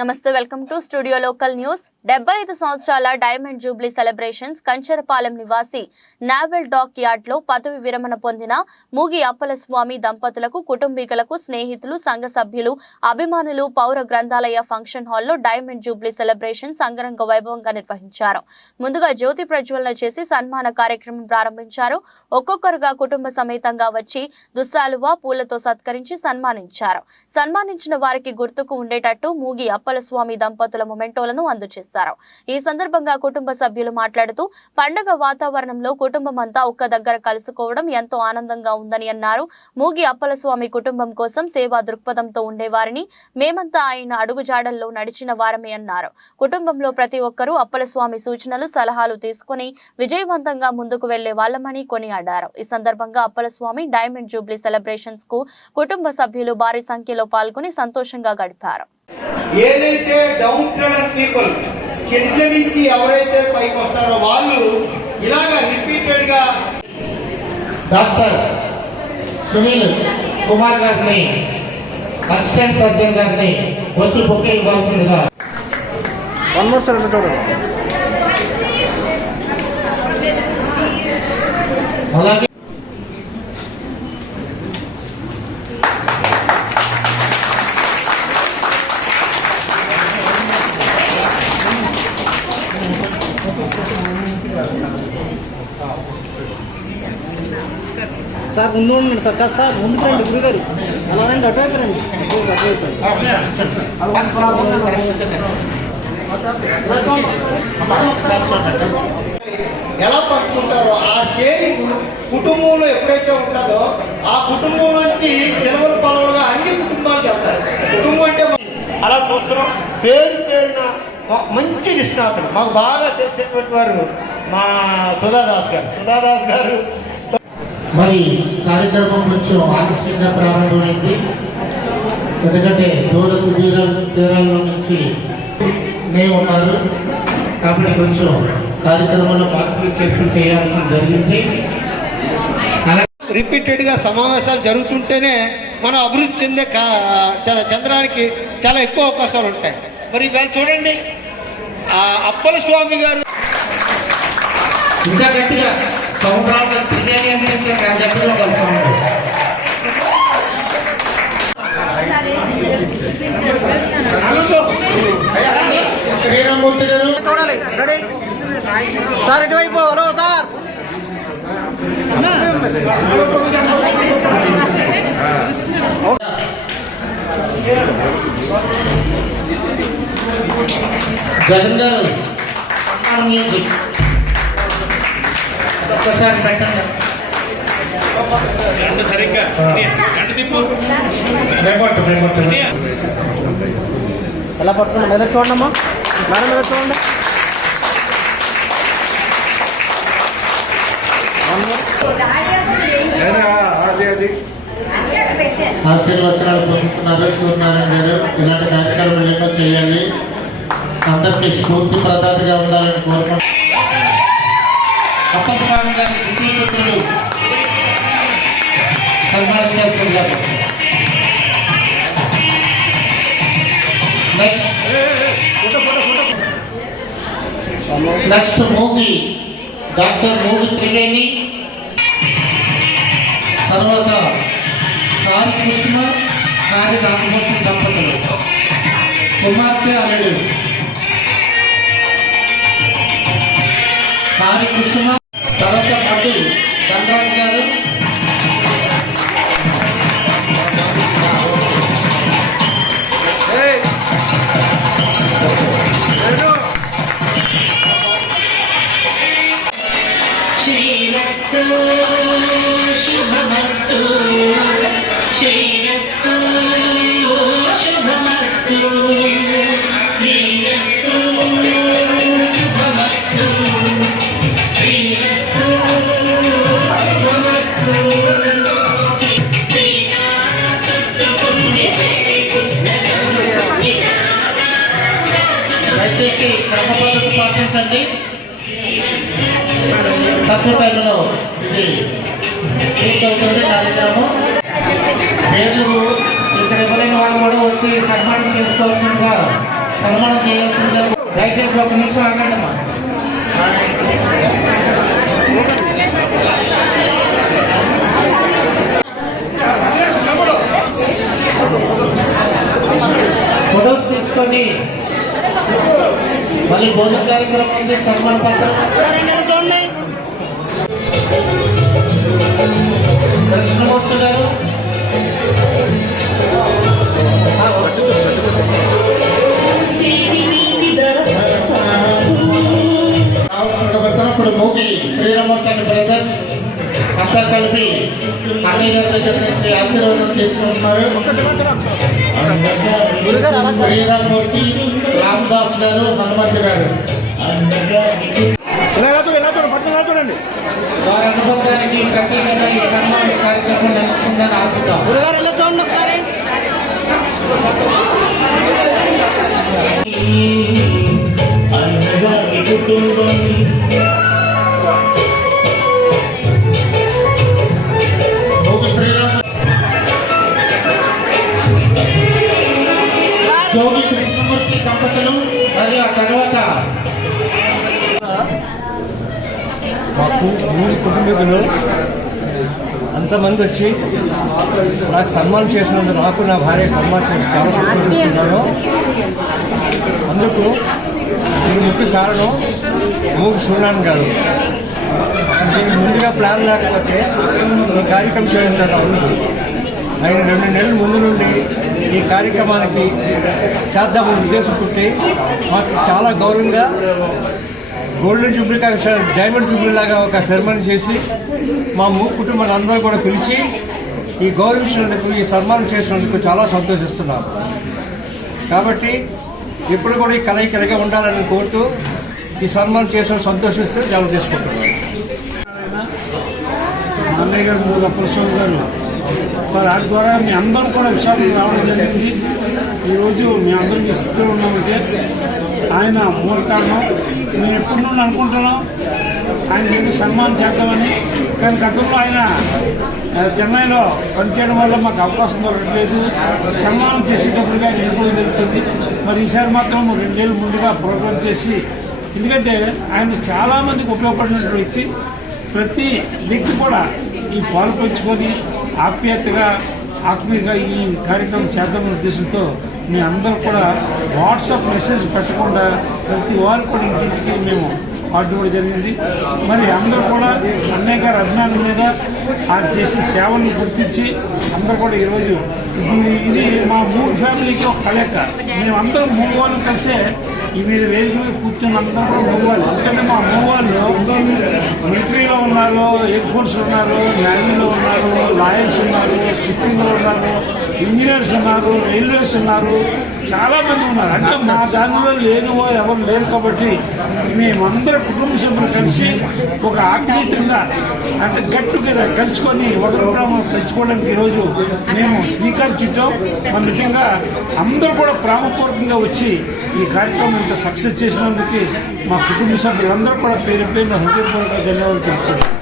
నమస్తే welcome to studio local news. డెబ్బై ఐదు సంవత్సరాల డైమండ్ జూబ్లీ సెలబ్రేషన్స్ కంచరపాలెం నివాసి నావెల్ డాక్ యార్డ్లో పదవి విరమణ పొందిన మూగి అప్పల స్వామి దంపతులకు కుటుంబీకులకు స్నేహితులు సంఘ సభ్యులు అభిమానులు పౌర గ్రంథాలయ ఫంక్షన్ హాల్లో డైమండ్ జూబ్లీ సెలబ్రేషన్స్ అంగరంగ వైభవంగా నిర్వహించారు. ముందుగా జ్యోతి ప్రజ్వలన చేసి సన్మాన కార్యక్రమం ప్రారంభించారు. ఒక్కొక్కరుగా కుటుంబ సమేతంగా వచ్చి దుస్సాలువ పూలతో సత్కరించి సన్మానించారు. సన్మానించిన వారికి గుర్తుకు ఉండేటట్టు మూగి అప్పల స్వామి దంపతుల మొమెంటోలను అందజేశారు. ఈ సందర్భంగా కుటుంబ సభ్యులు మాట్లాడుతూ పండగ వాతావరణంలో కుటుంబం అంతా ఒక్క దగ్గర కలుసుకోవడం ఎంతో ఆనందంగా ఉందని అన్నారు. మూగి అప్పల స్వామి కుటుంబం కోసం సేవా దృక్పథంతో ఉండేవారిని మేమంతా ఆయన అడుగుజాడల్లో నడిచిన వారమే అన్నారు. కుటుంబంలో ప్రతి ఒక్కరూ అప్పల స్వామి సూచనలు సలహాలు తీసుకుని విజయవంతంగా ముందుకు వెళ్ళే వాళ్ళమని కొనియాడారు. ఈ సందర్భంగా అప్పల స్వామి డైమండ్ జూబ్లీ సెలబ్రేషన్స్కు కుటుంబ సభ్యులు భారీ సంఖ్యలో పాల్గొని సంతోషంగా గడిపారు. ఏదైతే డౌన్ ట్రెడర్ పీపుల్ కింద నుంచి ఎవరైతే పైకి వస్తారో వాళ్ళు ఇలాగా రిపీటెడ్గా డాక్టర్ సునీల్ కుమార్ గారిని అసిస్టెంట్ సర్జన్ గారిని వచ్చి బుక్ ఇవ్వాల్సిందిగా. వన్ మోర్ సార్ అలాగే సార్ ముందు ఉండండి సార్. కాదు సార్ ముందు రండి గురువు గారు అలా రండి అటువైపు రండి. ఎలా పంచుకుంటారో ఆ షేరింగ్ కుటుంబంలో ఎప్పుడైతే ఉంటుందో ఆ కుటుంబం నుంచి చెరువుల పాలనగా అన్ని కుటుంబాలు చెప్తారు. కుటుంబం అంటే అలా చూస్తున్నాం. పేరు పేరున మంచి నిష్ణాతులు. మాకు బాగా తెలిసినటువంటి వారు మా సుధాదాస్ గారు. సుధాదాస్ గారు మరి కార్యక్రమం కొంచెం ఆలస్యంగా ప్రారంభమైంది. ఎందుకంటే దూర సుదీర తీరాల నుంచి మేము ఉన్నారు. కాబట్టి కొంచెం కార్యక్రమంలో మార్పులు చేర్పులు చేయాల్సి జరిగింది. అలాగే రిపీటెడ్గా సమావేశాలు జరుగుతుంటేనే మనం అభివృద్ధి చెందే కా- చ- చెందడానికి చాలా ఎక్కువ అవకాశాలు ఉంటాయి. మరి ఇవాళ చూడండి అప్పల స్వామి గారు ఇంకా గట్టిగా సముద్రాలు బిర్యానీ అంటే గట్టిగా కలుస్తాము శ్రీరామూర్తి గారు. చూడాలి రెడీ? సార్ ఇటువైపు hello sir. Jagan garu music ఒక్కసారి పెట్టండి. రెండు సరిగ్గా. రెండు తిప్పు. రేపట్టు రేపట్టు ఎలా పట్టుకోండి మీద చూడండి అమ్మా మేడం మీద చూడండి. ఆశీర్వచనాలు పొందుతున్నారు సూర్యనారాయణ గారు. ఇలాంటి కార్యక్రమాలు ఎన్నో చేయాలి. అందరికీ స్ఫూర్తి ప్రదాతగా ఉండాలని కోరుకుంటున్నాను. అప్పస్వామి గారి ద్వితీయ పుత్రుడు సన్మానం చేస్తున్నారు next movie doctor movie Triveni తర్వాత కారి కుసుమ కారి నాగభూషణ దంపతులు. కుమార్తె అల్లుడు. కారి కుసుమ దయచేసి క్రమ పాటించండి. తక్కువ టైంలో ఇది పూర్తవుతుంది కార్యక్రమం పేర్లు ఇక్కడ ఇవ్వలేని వాళ్ళు కూడా వచ్చి సన్మానం చేసుకోవాల్సిందిగా సన్మానం చేయాల్సిందిగా దయచేసి ఒక నిమిషం ఆగండి ఫొటోస్ తీసుకొని మళ్ళీ భోజన కార్యక్రమం ఉంది సన్మాన పత్రం. దగ్గర నుంచి ఆశీర్వాదం తీసుకుంటున్నారు శ్రీరామూర్తి రామదాస్ గారు హనుమంత్ గారు. వారి అనుబంధానికి ప్రత్యేకంగా ఈ సన్మాన కార్యక్రమం నడుస్తుందని ఆశిద్దాం. గురుగారు జోగి కృష్ణమూర్తి దంపతులు మరియు ఆ తర్వాత మాకు ఊరి కుటుంబీకులు. అంతమంది వచ్చి నాకు సన్మానం చేసినందుకు నాకు నా భార్య సన్మానం చేసి చాలా సంతోషిస్తున్నాను అందుకు దీని ముఖ్య కారణం మూడు సున్నాను గారు. దీనికి ముందుగా ప్లాన్ లేకపోతే కార్యక్రమం చేయడం చాలా ఆయన రెండు నెలల ముందు నుండి ఈ కార్యక్రమానికి చేద్దామని ఉద్దేశం పుట్టి మాకు చాలా గౌరవంగా గోల్డెన్ జూబ్లీ కాక డైమండ్ జూబ్లీ లాగా ఒక సెరమనీ చేసి మా కుటుంబాన్ని అందరూ కూడా పిలిచి ఈ గౌరవించినందుకు ఈ సన్మానం చేసినందుకు చాలా సంతోషిస్తున్నాను కాబట్టి ఎప్పుడు కూడా ఈ కలయికలుగా ఉండాలని కోరుతూ ఈ సన్మానం చేసిన సంతోషిస్తూ చాలా తీసుకుంటున్నాను. అన్నయ్య గారు మూడు అప్పలస్వామి గారు వాటి ద్వారా మీ అందరం కూడా విశాఖకు రావడం జరిగింది. ఈరోజు మీ అందరం ఇస్తూ ఉన్నామంటే ఆయన మూల కారణం నేను ఎప్పటి నుండి అనుకుంటున్నాం ఆయన మీకు సన్మానం చేద్దామని కానీ గతంలో ఆయన చెన్నైలో పనిచేయడం వల్ల మాకు అవకాశం దొరకట్లేదు. సన్మానం చేసేటప్పటికి ఆయన వెళ్ళిపోవడం జరుగుతుంది. మరి ఈసారి మాత్రం రెండేళ్ళు ముందుగా ప్రోగ్రామ్ చేసి ఎందుకంటే ఆయన చాలామందికి ఉపయోగపడినటువంటి వ్యక్తి. ప్రతి వ్యక్తి కూడా ఈ పాలు పంచుకొని ఆప్యాయతగా ఆత్మీయంగా ఈ కార్యక్రమం చేద్దామనే ఉద్దేశంతో మీ అందరూ కూడా వాట్సాప్ మెసేజ్ పెట్టకుండా ప్రతి వారు కూడా ఇంటింటికి మేము పాటు కూడా జరిగింది. మరి అందరూ కూడా అన్నయ్య గారి అభిమానుల మీద ఆయన చేసే సేవలను గుర్తించి అందరూ కూడా ఈరోజు ఇది ఇది మా మూడు ఫ్యామిలీకి ఒక కలెక్క మేమందరం మూడు వాళ్ళు కలిసే ఈ మీద వేదిక మీద కూర్చొని అందరం కూడా మూవాళ్ళు ఎందుకంటే మా మూవాళ్ళు మిలిటరీలో ఉన్నారు ఎయిర్ ఫోర్స్ ఉన్నారు నేవీలో ఉన్నారు లాయర్స్ ఉన్నారు షిప్పింగ్లో ఉన్నారు ఇంజనీర్స్ ఉన్నారు రైల్వేస్ ఉన్నారు చాలా మంది ఉన్నారు. అంటే మా దానిలో లేని ఎవరు లేరు కాబట్టి మేమందరం కుటుంబ సభ్యులు కలిసి ఒక ఆత్మీయతంగా అంటే గట్టు కదా కలుసుకొని ఒకరి తెచ్చుకోవడానికి పెంచుకోవడానికి ఈరోజు మేము స్పీకర్ చుట్టాం. మరి నిజంగా అందరూ కూడా ప్రేమపూర్వకంగా వచ్చి ఈ కార్యక్రమం ఇంత సక్సెస్ చేసినందుకు మా కుటుంబ సభ్యులందరూ కూడా పేరు పేరున హృదయపూర్వక என்ன ஒரு